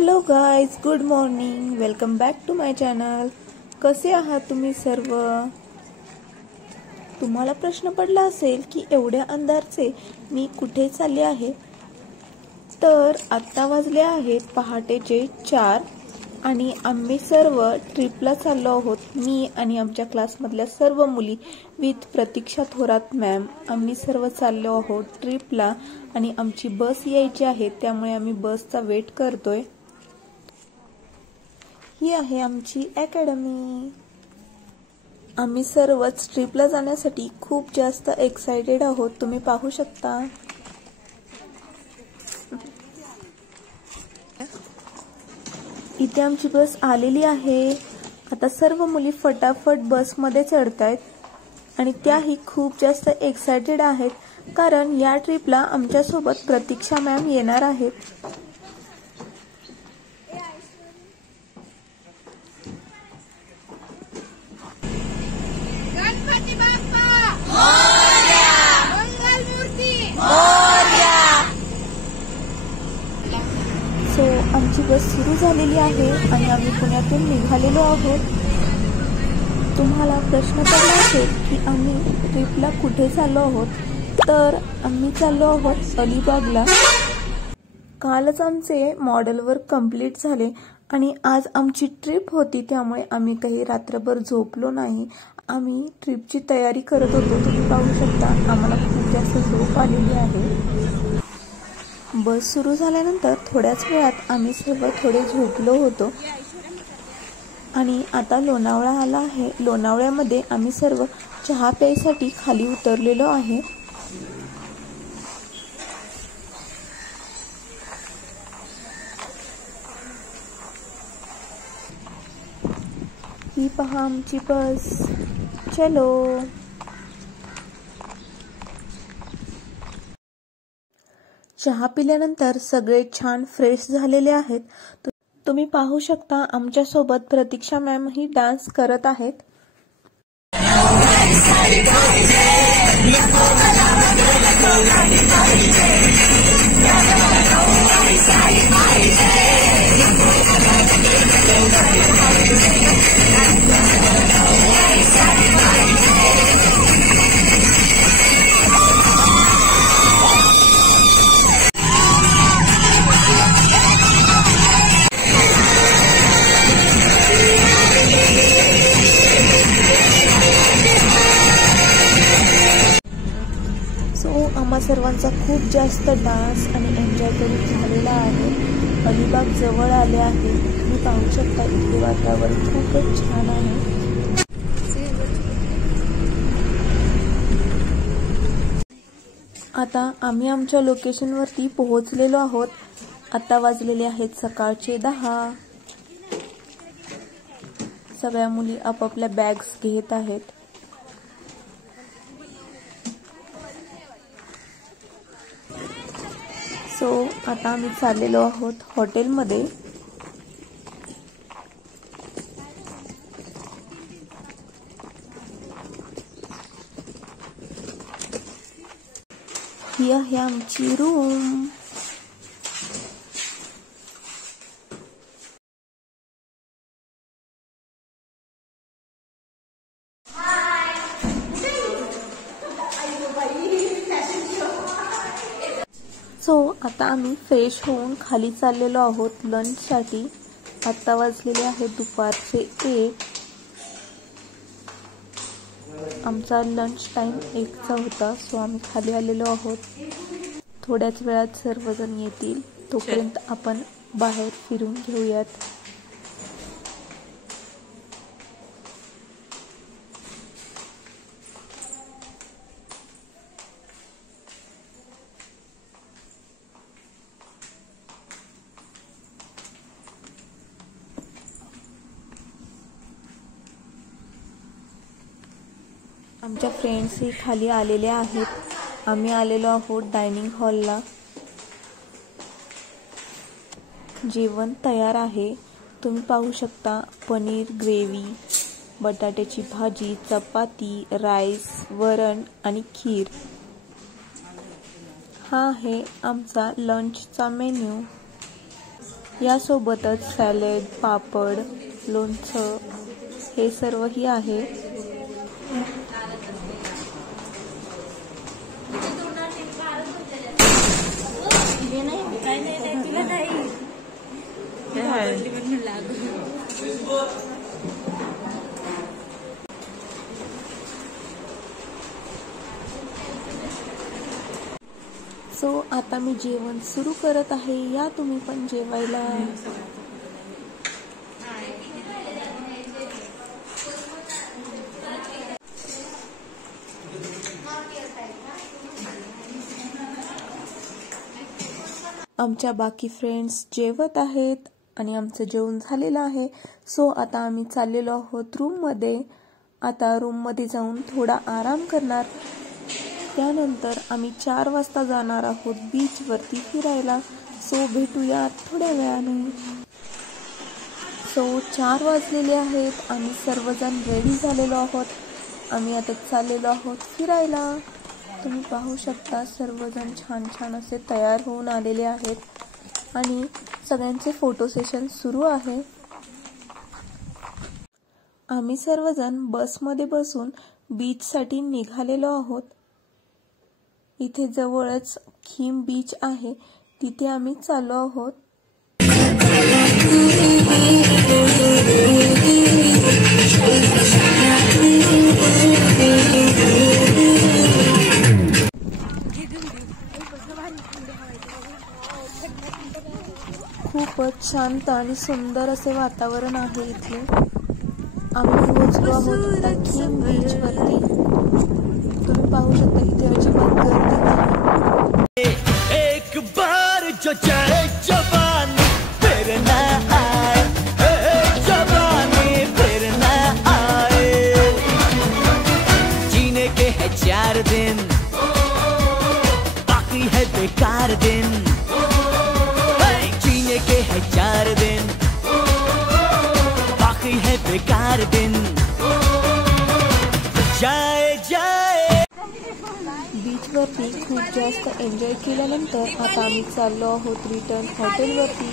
Hello guys, good morning. Welcome back to my channel. कसे आहात तुम्ही सर्व? तुम्हाला प्रश्न पडला असेल की एवढ्या अंधारचे मी कुठे चालले आहे. तर आत्ता वाजले आहेत पहाटेचे 4 आणि आम्ही सर्व ट्रिपला चाललो आहोत. मी आणि आमच्या क्लासमधल्या सर्व मुली विथ प्रतीक्षा थोरात मॅम. आम्ही सर्व चाललो आहोत ट्रिपला आणि आमची बस यायची आहे, त्यामुळे आम्ही बसचा वेट करतोय. ही आहे आमची अकॅडमी. आम्ही सर्वच ट्रिपला जाण्यासाठी खूप जास्त एक्साइटेड आहोत. तुम्ही पाहू शकता. इथे आमची बस आलेली आहे. आता सर्व मुली फटाफट बसमध्ये चढतायत आणि त्याही खूप जास्त एक्साइटेड आहेत, कारण या ट्रिपला आमच्यासोबत प्रतीक्षा मॅम येणार आहेत. सो आमची बस सुरू झालेली आहे आणि आम्ही पुण्यातून निघालेलो आहोत. तुम्हाला प्रश्न पडला असेल की आम्ही ट्रिपला कुठे चाललो आहोत, तर आम्ही चाललो आहोत अलिबागला. कालच आमचे मॉडेल वर्क कंप्लीट झाले आणि आज आमची ट्रिप होती, त्यामुळे आम्ही काही रात्रभर झोपलो नाही. आम्ही ट्रिपची तयारी करत होतो. तुम्ही पाहू शकता आम्हाला खूप जास्त झोप आलेली आहे. बस सुरू झाल्यानंतर थोड्याच वेळात आम्ही सर्व थोडे झोपलो होतो आणि आता लोणावळा आला आहे. लोणावळ्यामध्ये आम्ही सर्व चहा प्यायसाठी खाली उतरलेलो आहे. ही पहा आमची बस. चलो. चहा पिल्यानंतर सगळे छान फ्रेश झालेले आहेत. तुम्ही पाहू शकता आमच्या सोबत प्रतीक्षा मॅम ही डान्स करत आहेत. आम्हा सर्वांचा खूप जास्त डान्स आणि एन्जॉय करून झालेला आहे. अलिबाग जवळ आले आहे. तुम्ही पाहू शकता इथे वातावरण खूपच छान आहे. आता आम्ही आमच्या लोकेशनवरती पोहोचलेलो आहोत. आता वाजलेले आहेत सकाळचे 10. सगळ्या मुली आपापल्या बॅग्स घेत आहेत. सो आता आम्ही चाललेलो आहोत हॉटेलमध्ये. ही आहे आमची रूम. सो आता आम्ही फ्रेश होऊन खाली चाललेलो आहोत लंचसाठी. आता वाजलेले आहेत दुपारचे 1. आमचा लंच टाइम 1चा होता. सो आम्ही खाली आलेलो आहोत. थोड्याच वेळात सर्वजण येतील, तोपर्यंत आपण बाहेर फिरून घेऊयात. आमच्या फ्रेंड्सही खाली आलेल्या आहेत. आम्ही आलेलो आहोत डायनिंग हॉलला. जेवण तयार आहे. तुम्ही पाहू शकता पनीर ग्रेव्ही, बटाट्याची भाजी, चपाती, राईस, वरण आणि खीर. हा आहे आमचा लंचचा मेन्यू. यासोबतच सॅलड, पापड, लोणचं हे सर्वही आहे। सो आता मी जेवण सुरू करत आहे, या तुम्ही पण जेवायला। आमच्या बाकी फ्रेंड्स जेवत आहेत आणि आमचं जेवण झालेलं आहे। सो आता आम्ही चाललेलो आहोत रूममध्ये। आता रूममध्ये जाऊन थोडा आराम करणार, त्यानंतर आम्ही 4 वाजता जाणार आहोत बीचवरती फिरायला। सो भेटूया थोड्या वेळाने। सो 4 वाजलेले आहेत, आम्ही सर्वजण रेडी झालेलो आहोत। आम्ही आता चाललेलो आहोत फिरायला। तुम्ही पाहू शकता सर्वजण छान छान असे तयार होऊन आलेले आहेत आणि सगळ्यांचे फोटो सेशन सुरू आहे। आम्ही सर्वजण बसमध्ये बसून बीचसाठी निघालेलो आहोत। इथे जवळच खीम बीच आहे, तिथे आम्ही चाललो आहोत। खूपच शांत आणि सुंदर असे वातावरण आहे इथे। आम्ही पोहोचलो आहोत खीम बीच वरती। तुम्ही पाहू शकता इथे अजिबात गर्दी नाही। एक बार जो चाहे जवानी फिर ना आए, जवानी फिर ना आए। जीने के है 4 दिन, बाकी है बेकार दिन। जीने के है 4 दिन, बाकी है बेकार दिन। जाए जाए। बीचवरती खूप जास्त एन्जॉय केल्यानंतर आता आम्ही चाललो आहोत रिटर्न हॉटेलवरती।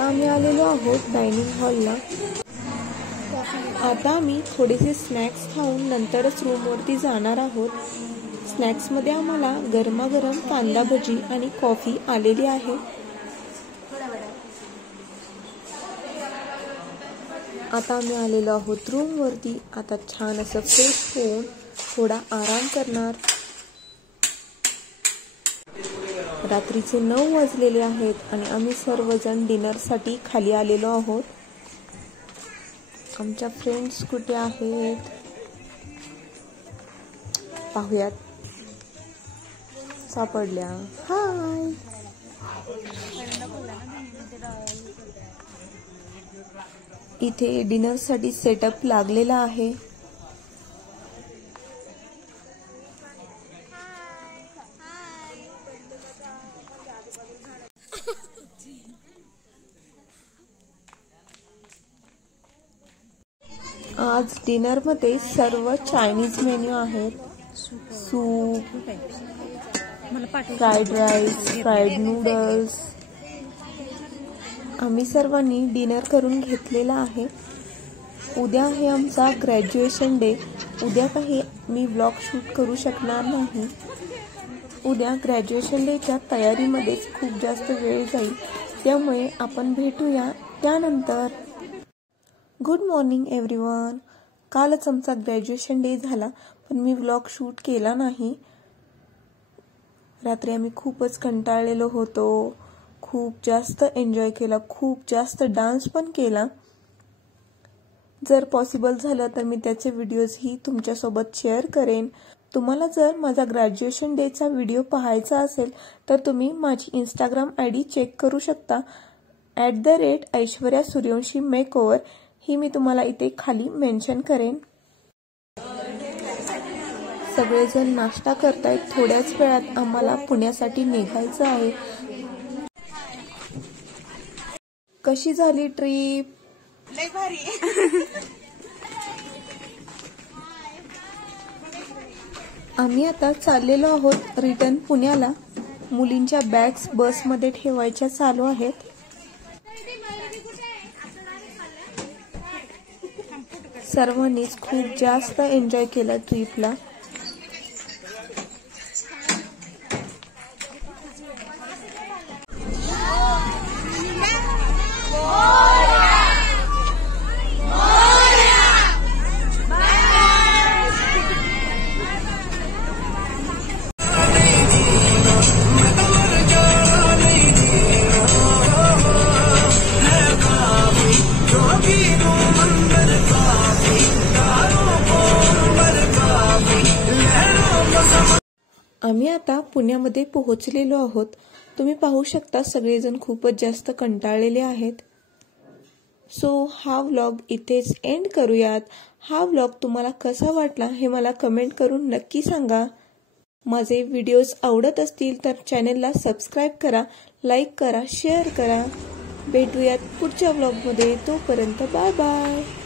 आम्ही आलेलो आहोत डायनिंग हॉलला। आता आम्ही थोडेसे स्नॅक्स खाऊन नंतरच रूमवरती जाणार आहोत। स्नॅक्समध्ये आम्हाला गरमागरम कांदा भजी आणि कॉफी आलेली आहे। आता आम्ही आलेलो आहोत रूमवरती। आता छान असं फ्रेश होऊन थोडा आराम करणार। रात्रीचे 9 वाजलेले आहेत आणि आम्ही सर्वजण डिनरसाठी खाली आलेलो आहोत। आमच्या फ्रेंड्स कुठे आहेत पाहूयात। सापडल्या, हाय। इथे डिनरसाठी सेटअप लागलेला आहे। आज डिनरमध्ये सर्व चायनीज मेन्यू आहेत। Soup, fried rice, fried noodles. आम्ही सर्वांनी डिनर करून घेतलेला आहे। उद्या आहे आमचा ग्रॅज्युएशन डे। उद्या काही मी व्लॉग शूट करू शकणार नाही। उद्या ग्रॅज्युएशन डेच्या तयारीमध्येच खूप जास्त वेळ जाईल, त्यामुळे आपण भेटूया त्यानंतर। Good morning everyone. कालच आमचा ग्रॅज्युएशन डे झाला, पण मी व्लॉग शूट केला नाही। रात्री आम्ही खूपच कंटाळलेलो होतो, खूप जास्त एन्जॉय केला, खूप जास्त डान्स पण केला। जर पॉसिबल झालं तर मी त्याचे व्हिडिओजही तुमच्यासोबत शेअर करेन. तुम्हाला जर माझा ग्रॅज्युएशन डेचा व्हिडिओ पाहायचा असेल तर तुम्ही माझी इंस्टाग्राम ID चेक करू शकता. @ऐश्वर्या सूर्यवंशी मेकओव्हर ही मी तुम्हाला इथे खाली मेन्शन करेन. सगळेजण नाश्ता करतायत. थोड्याच वेळात आम्हाला पुण्यासाठी निघायचं आहे. कशी झाली ट्रिप? लय भारी. आम्ही आता चाललेलो आहोत रिटर्न पुण्याला. मुलींच्या बॅग्स बसमध्ये ठेवायच्या चालू आहेत. सर्वांनीच खूप जास्त एन्जॉय केलं ट्रिपला. आम्ही आता पुण्यामध्ये पोहोचलेलो आहोत. तुम्ही पाहू शकता सगळेजण खूपच जास्त कंटाळलेले आहेत. सो हा व्लॉग इथेच एंड करूयात. हा व्लॉग तुम्हाला कसा वाटला हे मला कमेंट करून नक्की सांगा. माझे व्हिडिओज आवडत असतील तर चॅनलला सबस्क्राईब करा, लाईक करा, शेअर करा. भेटूयात पुढच्या व्लॉगमध्ये. तोपर्यंत बाय बाय.